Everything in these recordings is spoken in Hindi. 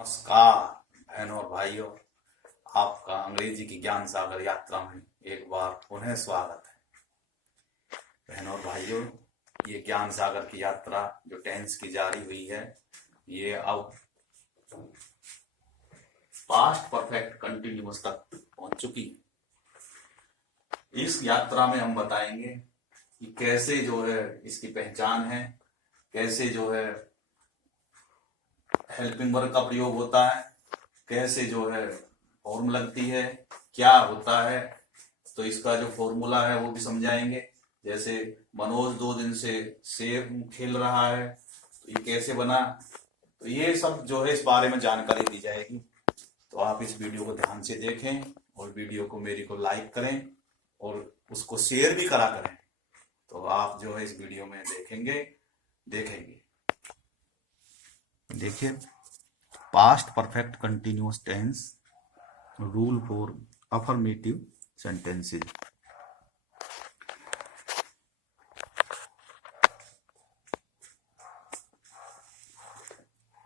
नमस्कार बहनों और भाइयों, आपका अंग्रेजी की ज्ञान सागर यात्रा में एक बार पुनः स्वागत है। बहनों और भाइयों, ये ज्ञान सागर की यात्रा जो टेंस की जारी हुई है, ये अब पास्ट परफेक्ट कंटिन्यूअस तक पहुंच चुकी है। इस यात्रा में हम बताएंगे कि कैसे जो है इसकी पहचान है, कैसे जो है हेल्पिंग वर्ब का प्रयोग होता है, कैसे जो है फॉर्म लगती है, क्या होता है। तो इसका जो फॉर्मूला है वो भी समझाएंगे। जैसे मनोज 2 दिन से सेब खेल रहा है, तो ये कैसे बना। तो ये सब जो है इस बारे में जानकारी दी जाएगी। तो आप इस वीडियो को ध्यान से देखें और वीडियो को मेरी को लाइक करें और उसको शेयर भी करा करें। तो आप जो है इस वीडियो में देखेंगे। देखिए, past perfect continuous tense rule for affirmative sentences.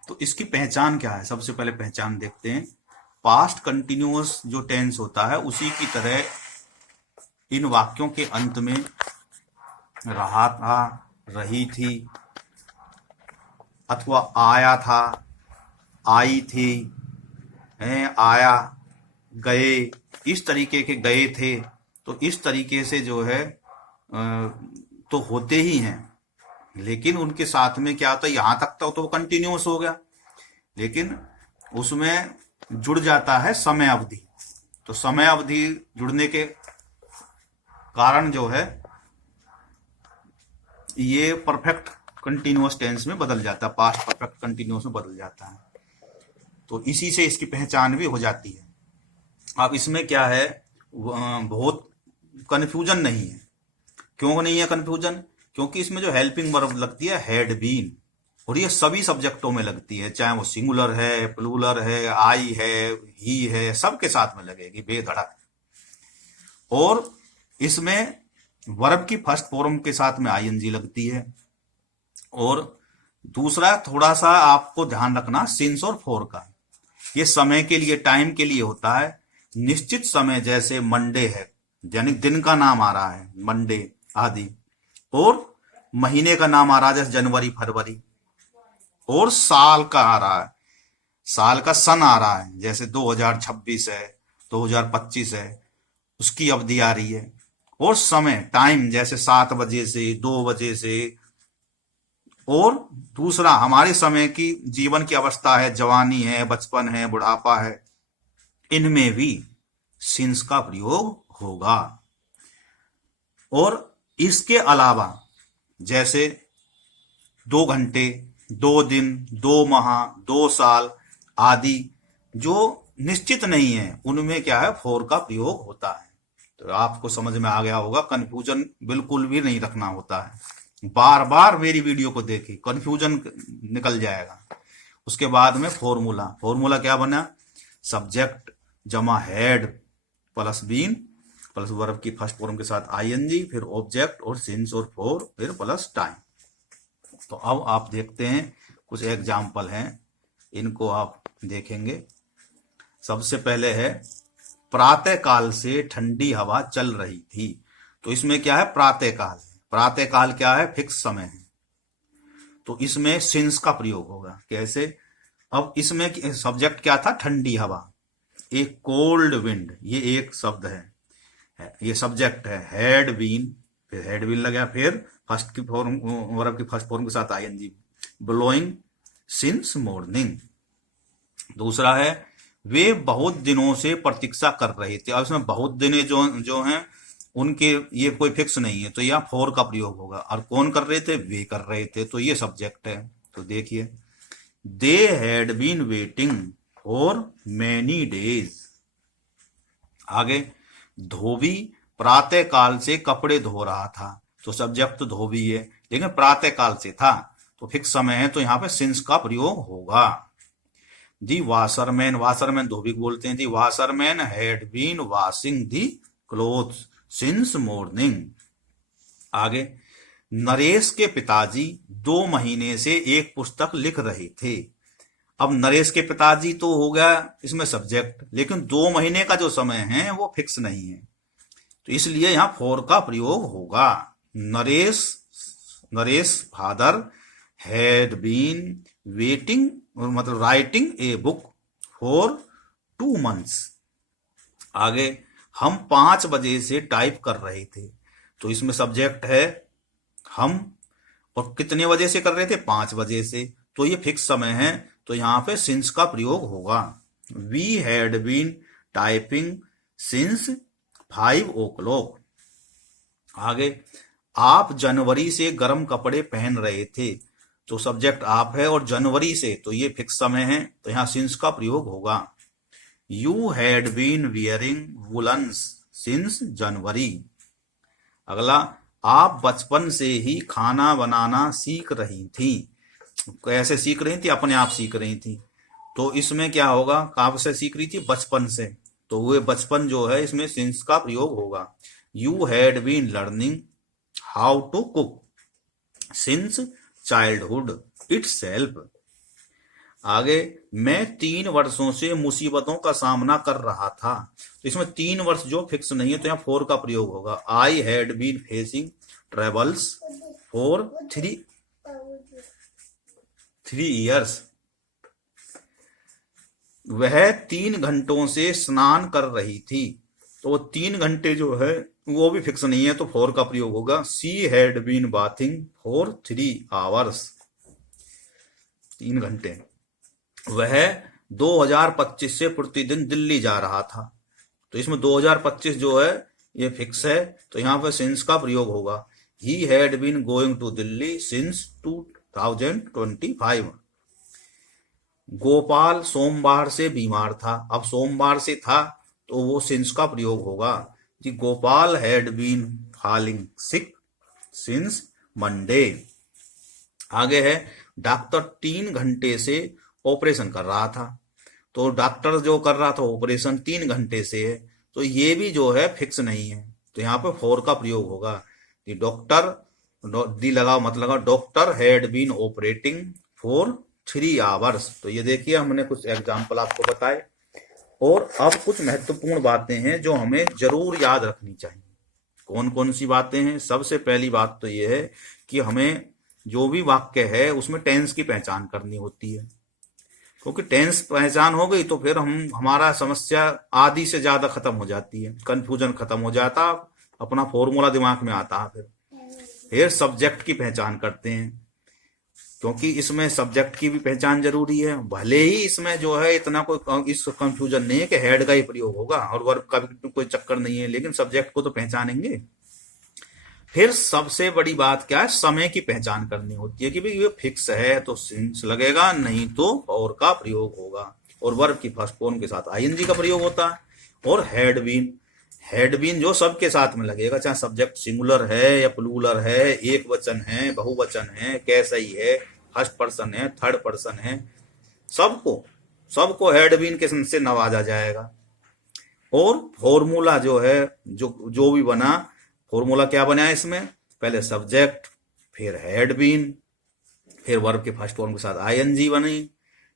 तो इसकी पहचान क्या है, सबसे पहले पहचान देखते हैं। पास्ट कंटिन्यूअस जो टेंस होता है उसी की तरह इन वाक्यों के अंत में रहा था, रही थी, अथवा आया था, आई थी, हैं, आया, गए, इस तरीके के गए थे। तो इस तरीके से जो है तो होते ही हैं, लेकिन उनके साथ में क्या होता है, यहां तक तो वो कंटिन्यूअस हो गया, लेकिन उसमें जुड़ जाता है समय अवधि। तो समय अवधि जुड़ने के कारण जो है ये परफेक्ट कंटिन्यूअस टेंस में बदल जाता है, पास्ट परफेक्ट कंटिन्यूअस में बदल जाता है। तो इसी से इसकी पहचान भी हो जाती है। अब इसमें क्या है, बहुत कंफ्यूजन नहीं है। क्यों नहीं है कंफ्यूजन? क्योंकि इसमें जो हेल्पिंग वर्ब लगती है हैड बीन, और ये सभी सब्जेक्टों में लगती है, चाहे वो सिंगुलर है, प्लूरल है, आई है, ही है, सबके साथ में लगेगी बेधड़क। और इसमें वर्ब की फर्स्ट फॉर्म के साथ में आईएनजी लगती है। और दूसरा थोड़ा सा आपको ध्यान रखना सिंस और फॉर का, ये समय के लिए, टाइम के लिए होता है। निश्चित समय जैसे मंडे है, यानी दिन का नाम आ रहा है मंडे आदि, और महीने का नाम आ रहा है जैसे जनवरी, फरवरी, और साल का आ रहा है, साल का सन आ रहा है जैसे 2026 है, 2025 है, उसकी अवधि आ रही है। और समय, टाइम, जैसे 7 बजे से 2 बजे से। और दूसरा हमारे समय की जीवन की अवस्था है, जवानी है, बचपन है, बुढ़ापा है, इनमें भी सिंस का प्रयोग होगा। और इसके अलावा जैसे 2 घंटे, 2 दिन, 2 माह, 2 साल आदि जो निश्चित नहीं है, उनमें क्या है, फॉर का प्रयोग होता है। तो आपको समझ में आ गया होगा, कंफ्यूजन बिल्कुल भी नहीं रखना होता है। बार बार मेरी वीडियो को देखिए, कंफ्यूजन निकल जाएगा। उसके बाद में फॉर्मूला क्या बना, सब्जेक्ट जमा had plus been plus verb की फर्स्ट फॉर्म के साथ आईएनजी, फिर ऑब्जेक्ट और सिंस और फॉर, फिर प्लस टाइम। तो अब आप देखते हैं, कुछ एग्जाम्पल हैं, इनको आप देखेंगे। सबसे पहले है, प्रातः काल से ठंडी हवा चल रही थी। तो इसमें क्या है, प्रातः काल। प्रातः काल क्या है, फिक्स समय है, तो इसमें सिंस का प्रयोग होगा। कैसे? अब इसमें सब्जेक्ट क्या था, ठंडी हवा, एक कोल्ड विंड, ये एक शब्द है, ये सब्जेक्ट है। हैड बीन, फिर हैड बीन लगा, फिर फर्स्ट की फॉर्म, वर्ब की फर्स्ट फॉर्म के साथ आईएनजी, ब्लोइंग सिंस मॉर्निंग। दूसरा है, वे बहुत दिनों से प्रतीक्षा कर रहे थे। अब इसमें बहुत दिने जो जो हैं उनके ये कोई फिक्स नहीं है, तो यहाँ फॉर का प्रयोग होगा। और कौन कर रहे थे, वे कर रहे थे, तो ये सब्जेक्ट है। तो देखिए, they had been waiting for many days. आगे, धोबी प्रातः काल से कपड़े धो रहा था। तो सब्जेक्ट तो धोबी है, लेकिन प्रातः काल से था, तो फिक्स समय है, तो यहाँ पे सिंस का प्रयोग होगा। दी वाशरमैन, वाशरमैन धोबी को बोलते हैं, the washerman had been washing the clothes since morning. आगे, नरेश के पिताजी 2 महीने से एक पुस्तक लिख रहे थे। अब नरेश के पिताजी तो हो गया इसमें सब्जेक्ट, लेकिन 2 महीने का जो समय है वो फिक्स नहीं है, तो इसलिए यहाँ फॉर का प्रयोग होगा। Naresh Naresh father had been waiting, मतलब writing a book for 2 months। आगे, हम 5 बजे से टाइप कर रहे थे, तो इसमें सब्जेक्ट है हम, और कितने बजे से कर रहे थे, 5 बजे से, तो ये फिक्स समय है, तो यहाँ पे सिंस का प्रयोग होगा। We had been typing since 5 o'clock। आगे, आप जनवरी से गर्म कपड़े पहन रहे थे, तो सब्जेक्ट आप है और जनवरी से, तो ये फिक्स समय है, तो यहाँ सिंस का प्रयोग होगा। You had been wearing woollens since January. अगला, आप बचपन से ही खाना बनाना सीख रही थी। कैसे सीख रही थी, अपने आप सीख रही थी, तो इसमें क्या होगा, कब से सीख रही थी, बचपन से, तो वो बचपन जो है इसमें सिंस का प्रयोग होगा। You had been learning how to cook since childhood itself. आगे, मैं 3 वर्षों से मुसीबतों का सामना कर रहा था, तो इसमें 3 वर्ष जो फिक्स नहीं है, तो यहाँ 4 का प्रयोग होगा। I had been facing troubles for 3 years। वह 3 घंटों से स्नान कर रही थी, तो वो 3 घंटे जो है वो भी फिक्स नहीं है, तो 4 का प्रयोग होगा। She had been bathing for 3 hours। 3 घंटे। वह 2025 से प्रतिदिन दिल्ली जा रहा था, तो इसमें 2025 जो है ये फिक्स है, तो यहाँ पे सिंस का प्रयोग होगा। He had been going to Delhi since 2025। Gopal सोमवार से बीमार था, अब सोमवार से था, तो वो सिंस का प्रयोग होगा कि Gopal had been falling sick since Monday. आगे है, डॉक्टर 3 घंटे से ऑपरेशन कर रहा था, तो डॉक्टर जो कर रहा था ऑपरेशन 3 घंटे से है, तो ये भी जो है फिक्स नहीं है, तो यहाँ पे 4 का प्रयोग होगा कि डॉक्टर, दी लगाओ मत लगाओ, doctor had been operating for 3 hours। तो ये देखिए हमने कुछ एग्जाम्पल आपको बताए, और अब कुछ महत्वपूर्ण बातें हैं जो हमें जरूर याद रखनी चाहिए। कौन कौन सी बातें हैं? सबसे पहली बात तो ये है कि हमें जो भी वाक्य है उसमें टेंस की पहचान करनी होती है, क्योंकि टेंस पहचान हो गई तो फिर हमारा समस्या आधी से ज्यादा खत्म हो जाती है, कंफ्यूजन खत्म हो जाता, अपना फॉर्मूला दिमाग में आता है। फिर सब्जेक्ट की पहचान करते हैं, क्योंकि इसमें सब्जेक्ट की भी पहचान जरूरी है। भले ही इसमें जो है इतना कोई इस कंफ्यूजन नहीं है कि हेड का ही प्रयोग होगा और वर्ब का भी कोई चक्कर नहीं है, लेकिन सब्जेक्ट को तो पहचानेंगे। फिर सबसे बड़ी बात क्या है, समय की पहचान करनी होती है कि भाई ये फिक्स है तो सिंस लगेगा, नहीं तो और का प्रयोग होगा, और वर्ब की फर्स्ट फॉर्म के साथ आईएनजी का प्रयोग होता है। और हेड बीन जो सबके साथ में लगेगा, चाहे सब्जेक्ट सिंगुलर है या प्लूरल है, एक वचन है, बहुवचन है, कैसा ही है, फर्स्ट पर्सन है, थर्ड पर्सन है, सबको हेड बीन के से नवाजा जाएगा। और फॉर्मूला जो है जो भी बना, फॉर्मूला क्या बना है इसमें, पहले सब्जेक्ट, फिर हैड बीन, फिर वर्ब के फर्स्ट फॉर्म के साथ आईएनजी बनी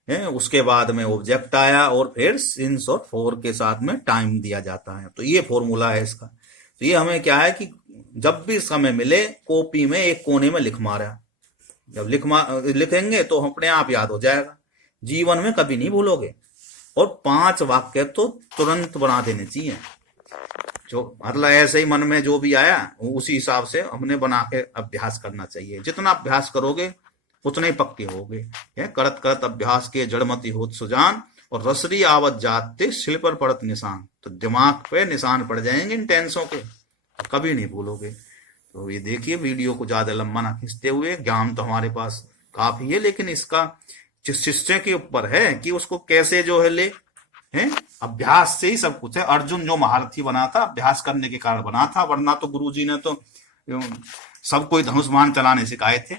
है, उसके बाद में ऑब्जेक्ट आया, और फिर सिंस और फॉर के साथ में टाइम दिया जाता है। तो ये फॉर्मूला है इसका। तो ये हमें क्या है कि जब भी समय मिले कॉपी में एक कोने में लिख मारा, जब लिखेंगे तो अपने आप याद हो जाएगा, जीवन में कभी नहीं भूलोगे। और 5 वाक्य तो तुरंत बना देने चाहिए, जो मतलब ऐसे ही मन में जो भी आया उसी हिसाब से हमने बना के अभ्यास करना चाहिए। जितना अभ्यास करोगे उतने ही पक्के होगे। करत करत अभ्यास के जड़मती होत सुजान, और रसरी आवत जाते शिल पर पड़त निशान। तो दिमाग पे निशान पड़ जाएंगे इन टेंसों के, कभी नहीं भूलोगे। तो ये देखिए, वीडियो को ज्यादा लंबा ना खींचते हुए, ज्ञान तो हमारे पास काफी है, लेकिन इसका शिष्य के ऊपर है कि उसको कैसे जो है ले है। अभ्यास से ही सब कुछ है। अर्जुन जो महारथी बना था अभ्यास करने के कारण बना था, वरना तो गुरुजी ने तो सबको धनुष्मान चलाने सिखाए थे,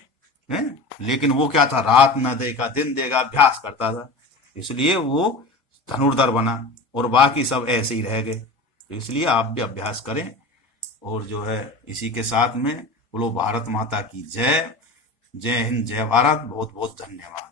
लेकिन वो क्या था, रात न देगा दिन देगा, अभ्यास करता था, इसलिए वो धनुर्धर बना, और बाकी सब ऐसे ही रह गए। तो इसलिए आप भी अभ्यास करें। और जो है इसी के साथ में बोलो भारत माता की जय। जय हिंद, जय भारत। बहुत बहुत धन्यवाद।